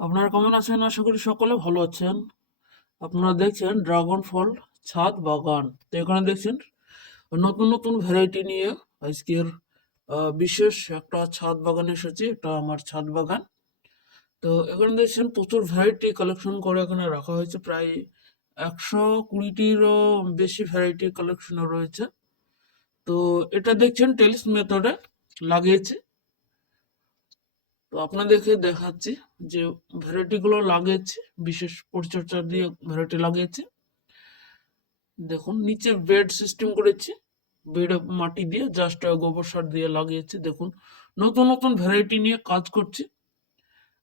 আপনারা কেমন আছেন আশা করি সকলে ভালো আছেন। আপনারা দেখছেন ড্রাগন ফল ছাদ বাগান। তো এখানে দেখছেন নতুন নতুন ভ্যারাইটি নিয়ে আজকের বিশেষ একটা ছাদ বাগান এসেছি, এটা আমার ছাদ বাগান। তো এখানে দেখছেন প্রচুর ভ্যারাইটি কালেকশন করে এখানে রাখা হয়েছে, প্রায় একশো কুড়িটিরও বেশি ভ্যারাইটি কালেকশনে রয়েছে। তো এটা দেখছেন টেলিস মেথডে লাগিয়েছে। তো আপনাদেরকে দেখাচ্ছি। যে ভ্যারাইটি গুলো লাগিয়েছে, বিশেষ পরিচর্যা দিয়ে ভ্যারাইটি লাগিয়েছে। দেখুন, নিচে বেড সিস্টেম করেছে। বেড মাটি দিয়ে জাস্ট গোবর সার দিয়ে লাগিয়েছে। দেখুন, নতুন নতুন ভ্যারাইটি নিয়ে কাজ করছে।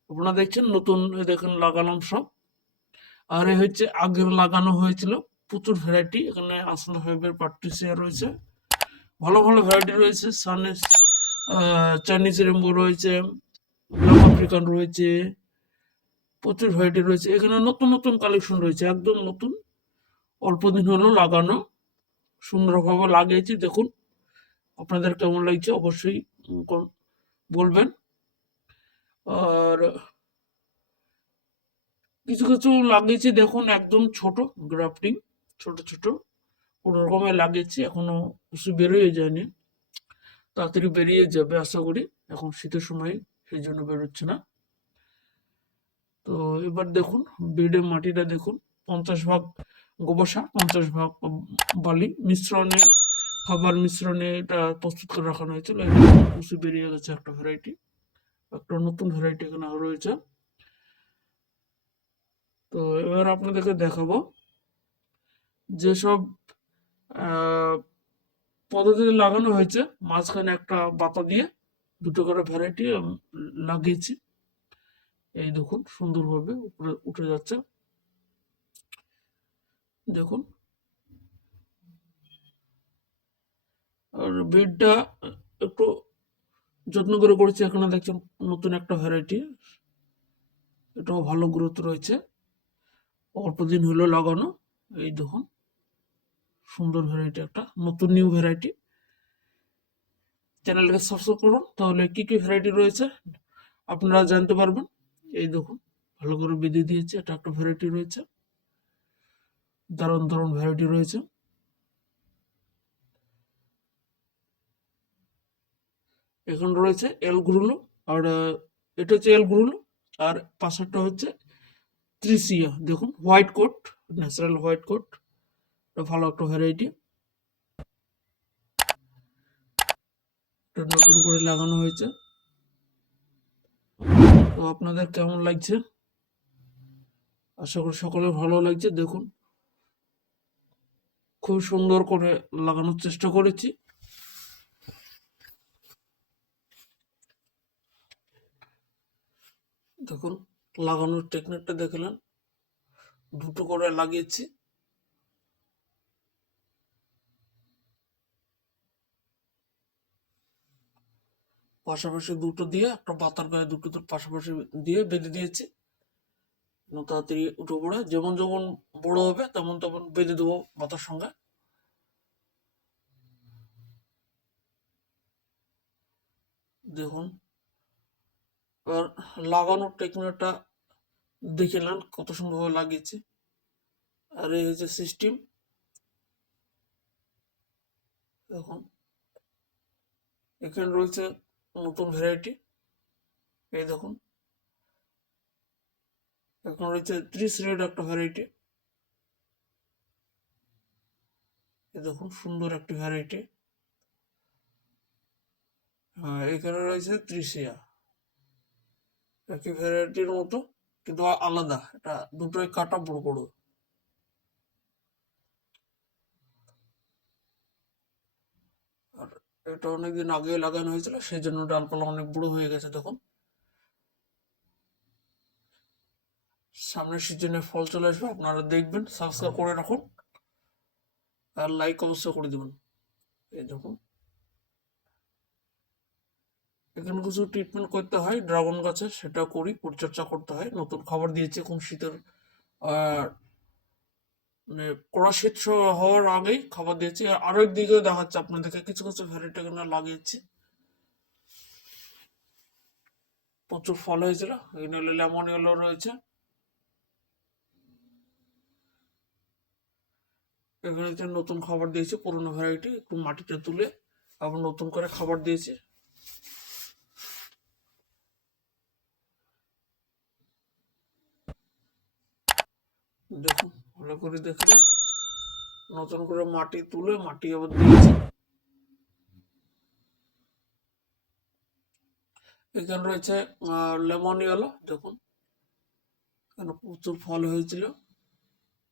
আপনারা দেখছেন, নতুন দেখেন লাগালাম সব। আর এ হচ্ছে আগের লাগানো হয়েছিল। প্রচুর ভ্যারাইটি এখানে আসলে ফাইভের পার্টিসিয়া রয়েছে। ভালো ভালো ভ্যারাইটি রয়েছে। সানেস চাইনিজ রেমবো রয়েছে। আফ্রিকান রয়েছে, প্রচুর ভ্যারাইটি রয়েছে। এখানে নতুন নতুন কালেকশন রয়েছে, একদম নতুন। অল্প দিন হলো লাগানো, সুন্দরভাবে লাগিয়েছি। দেখুন, আপনাদের কেমন লাগছে অবশ্যই বলবেন। আর কিছু কিছু লাগিয়েছি, দেখুন, একদম ছোট গ্রাফটিং ছোট ছোট। কোনো রকমে লাগিয়েছি, এখনও কিছু বেরোয় যায়নি। তাড়াতাড়ি বেরিয়ে যাবে, আশা করি। এখন শীতের সময় সেই জন্য বেরোচ্ছে না। তো এবার দেখুন বেডের মাটিটা দেখুন, পঞ্চাশ ভাগ গোবর সার, পঞ্চাশ ভাগ বালি মিশ্রণে, খাবার মিশ্রণে এটা প্রস্তুত করে রাখানো হয়েছিল কুচি বেরিয়ে গেছে, একটা ভ্যারাইটি একটা নতুন ভ্যারাইটি এখানে রয়েছে। তো এবার আপনাদেরকে দেখাবো যেসব পদ্ধতিতে লাগানো হয়েছে, মাঝখানে একটা বাতা দিয়ে। দুটো করে ভ্যারাইটি লাগিয়েছি। এই দেখুন, সুন্দরভাবে উপরে উঠে যাচ্ছে। দেখুন। আর বেডটা একটু যত্ন করে করেছি, এখানে দেখছেন নতুন একটা ভ্যারাইটি এটাও ভালো গ্রোথ রয়েছে। অল্প দিন হলো লাগানো। এই দেখুন, সুন্দর ভ্যারাইটি একটা, নতুন নিউ ভ্যারাইটি চ্যানেলকে সাবস্ক্রাইব করুন, তাহলে কি কি ভ্যারাইটি রয়েছে আপনারা জানতে পারবেন। এই দেখুন, ভালো করে বেঁধে দিয়েছে এটা একটা ভ্যারাইটি রয়েছে। দারুণ দারুণ ভ্যারাইটি রয়েছে। এখানে রয়েছে এল গ্রুলো আর এটা হচ্ছে এল গ্রুলো আর পাশেরটা হচ্ছে ত্রিসিয়া দেখুন white coat natural white coat এটা ভালো একটা ভ্যারাইটি এটা নতুন করে লাগানো হয়েছে। তো আপনাদের কেমন লাগছে? আশা করি সকলের ভালো লাগছে। দেখুন, খুব সুন্দর করে লাগানোর চেষ্টা করেছি। দেখুন, লাগানোর টেকনিকটা দেখলেন। দুটো করে লাগিয়েছি। পাশাপাশি দুটো দিয়ে, একটা পাতার গায়ে দুটো পাশাপাশি দিয়ে বেঁধে দিয়েছি। তাড়াতাড়ি উঠে পড়ে, যেমন যেমন বড় হবে, তেমন তেমন বেঁধে দেবো পাতার সঙ্গে। দেখুন, এবার লাগানোর টেকনিকটা দেখে নেন কত সুন্দরভাবে লাগিয়েছি। আর এই হচ্ছে সিস্টেম দেখুন, এখানে রয়েছে নতুন ভ্যারাইটি এই দেখুন। এখন রয়েছে ত্রিশ রেড একটা ভ্যারাইটি এই দেখুন, সুন্দর একটি ভ্যারাইটি এখানে রয়েছে ত্রিশিয়া। একই ভ্যারাইটির মতো, কিন্তু আলাদা। এটা দুটোই কাটা বড় বড় আর এটা অনেকদিন আগে লাগানো হয়েছিল সেই জন্য ডালপালা অনেক বড় হয়ে গেছে দেখুন সামনের সিজনে ফল চলে আসবে, আপনারা দেখবেন সাবস্ক্রাইব করে রাখুন। আর লাইক অবশ্যই করে দেবেন। এই দেখুন। এখানে কিছু ট্রিটমেন্ট করতে হয় ড্রাগন গাছে সেটা করি, পরিচর্যা করতে হয়। নতুন খাবার দিয়েছে, এখন শীতের মানে কড়া শীত হওয়ার আগেই খাবার দিয়েছি। আর একদিকে দেখাচ্ছে আপনাদেরকে, কিছু কিছু ভ্যারাইটি এখানে লাগিয়েছি। প্রচুর ফল হয়েছিল এখানে হলো লেমন ইয়েলো রয়েছে। এখানে নতুন খাবার দিয়েছি, পুরোনো ভ্যারাইটি একটু মাটিতে তুলে আবার নতুন করে খাবার দিয়েছি। দেখুন ভালো করে দেখলে নতুন করে মাটি তুলে মাটি আবার দিয়েছি। এখানে রয়েছে লেমন ইয়েলো দেখুন। এখানে প্রচুর ফল হয়েছিল।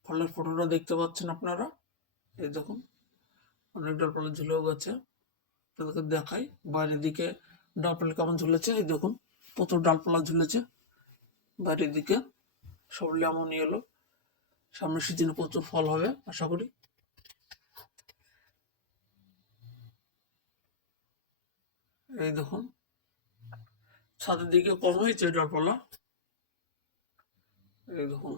ফলের ফটোটা দেখতে পাচ্ছেন আপনারা? এই দেখুন, অনেক ডালপালা ঝুলেও গেছে। আপনাদেরকে দেখাই, বাইরের দিকে ডালপালা কেমন ঝুলেছে? এই দেখুন, প্রচুর ডালপালা ঝুলেছে। বাইরের দিকে সব লেমন ইয়েলো সামনের সিজনে প্রচুর ফল হবে, আশা করি। এই দেখুন, ছাদের দিকে কম হয়েছে ডালপালা এই দেখুন।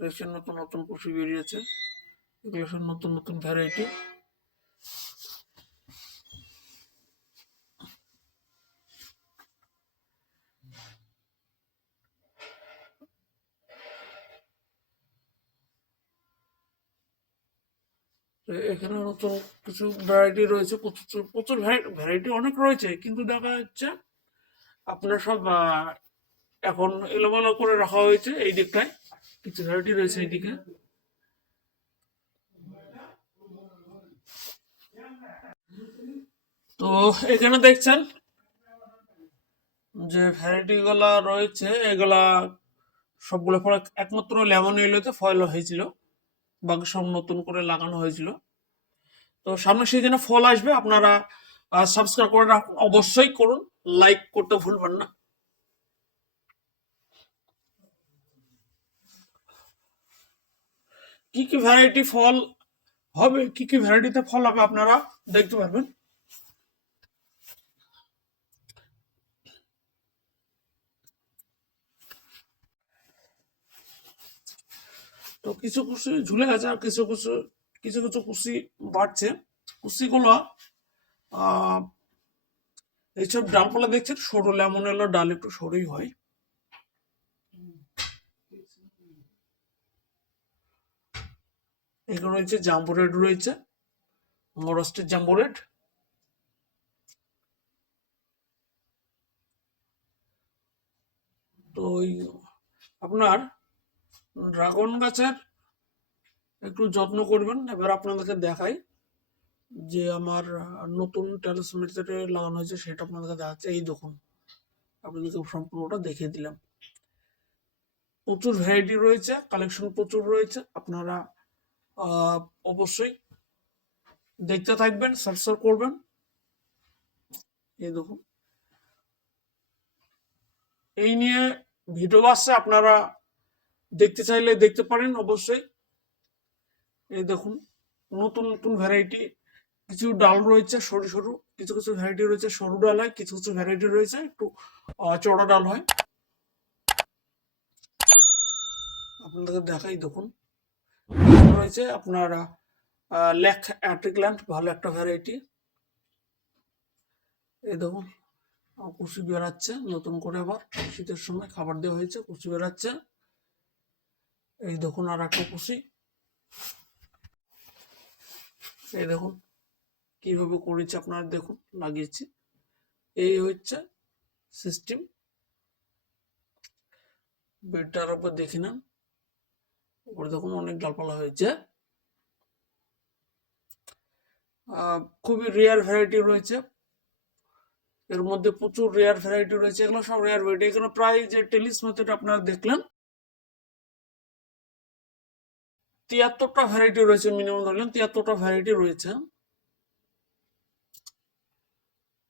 দেখছেন নতুন নতুন পশু বেরিয়েছে, এগুলো সব নতুন নতুন ভ্যারাইটি এখানে নতুন কিছু ভ্যারাইটি রয়েছে, প্রচুর প্রচুর ভ্যারাইটি অনেক রয়েছে, কিন্তু দেখা যাচ্ছে আপনার সব এখন এলোমেলো করে রাখা হয়েছে এই দিকটায়। কিছু ভ্যারাইটি রয়েছে এইদিকে তো এখানে দেখছেন যে ভ্যারাইটি গুলা রয়েছে, এগুলা সবগুলো একমাত্র লেমন ইয়েলোতে ফল হয়েছিল। বাকি সব নতুন করে লাগানো হয়েছিল। তো সামনে সেই দিনে ফল আসবে, আপনারা সাবস্ক্রাইব করে রাখুন অবশ্যই করুন। লাইক করতে ভুলবেন না। কি কি ভ্যারাইটি ফল হবে, কি কি ভ্যারাইটিতে ফল হবে আপনারা দেখতে পারবেন। তো কিছু কুচি ঝুলে গেছে আর কিছু কিছু কিছু কিছু কুচি বাড়ছে। কুচিগুলো আহ এইসব ডালপালা দেখছেন? সরু লেমন এলো, ডাল একটু সরুই হয়। এখানে রয়েছে জাম্বো রেড রয়েছে মহারাষ্ট্রের জাম্বো রেড তো আপনার ড্রাগন গাছের একটু যত্ন করবেন। এবার আপনাদেরকে দেখাই যে আমার নতুন মেথডে লাগানো হয়েছে, সেটা আপনাদেরকে দেখাচ্ছে। এই দেখুন, আপনাদেরকে সম্পূর্ণটা দেখিয়ে দিলাম। প্রচুর ভ্যারাইটি রয়েছে কালেকশন প্রচুর রয়েছে। আপনারা অবশ্যই দেখতে থাকবেন সাবস্ক্রাইব করবেন। এই দেখুন, এই নিয়ে ভিডিও আসছে। আপনারা দেখতে চাইলে দেখতে পারেন অবশ্যই। এই দেখুন, নতুন নতুন ভ্যারাইটি কিছু ডাল রয়েছে, সরু সরু, কিছু কিছু ভ্যারাইটি রয়েছে, সরু ডাল হয়, কিছু কিছু ভ্যারাইটি রয়েছে, একটু চড়া ডাল হয়। আপনাদের দেখাই, দেখুন। রয়েছে আপনার লেক অ্যাট্রিকল্যান্ড, ভালো একটা ভ্যারাইটি এই দেখুন, কুচি বেরাচ্ছে নতুন করে আবার শীতের সময় খাবার দেওয়া হয়েছে, কুচি বেরাচ্ছে এই দেখুন আর একটা কুচি এই দেখুন, কীভাবে করেছি আপনারা দেখুন, লাগিয়েছি। এই হচ্ছে সিস্টেম বেডটার উপর দেখে নেন। উপরে দেখুন অনেক ডালপালা হয়েছে। খুবই রেয়ার ভ্যারাইটি রয়েছে। এর মধ্যে প্রচুর রেয়ার ভ্যারাইটি রয়েছে। এগুলো সব রেয়ার ভ্যারাইটি এখানে প্রায় যে টেলিস মেথড আপনারা দেখলেন তিয়াত্তরটা ভ্যারাইটি রয়েছে মিনিমাম ধরলেন, তিয়াত্তরটা ভ্যারাইটি রয়েছে।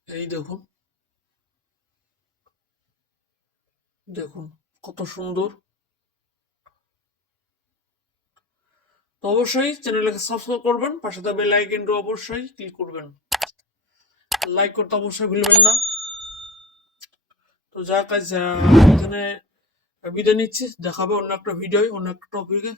এই দেখুন। দেখুন, কত সুন্দর। তো অবশ্যই চ্যানেলকে সাবস্ক্রাইব করবেন, পাশে থাকবে লাইক কিন্তু অবশ্যই ক্লিক করবেন। লাইক করতে অবশ্যই ভুলবেন না। তো যা কাজ এখানে বিদায় নিচ্ছি। দেখাবে অন্য একটা ভিডিও অন্য একটা টপিকে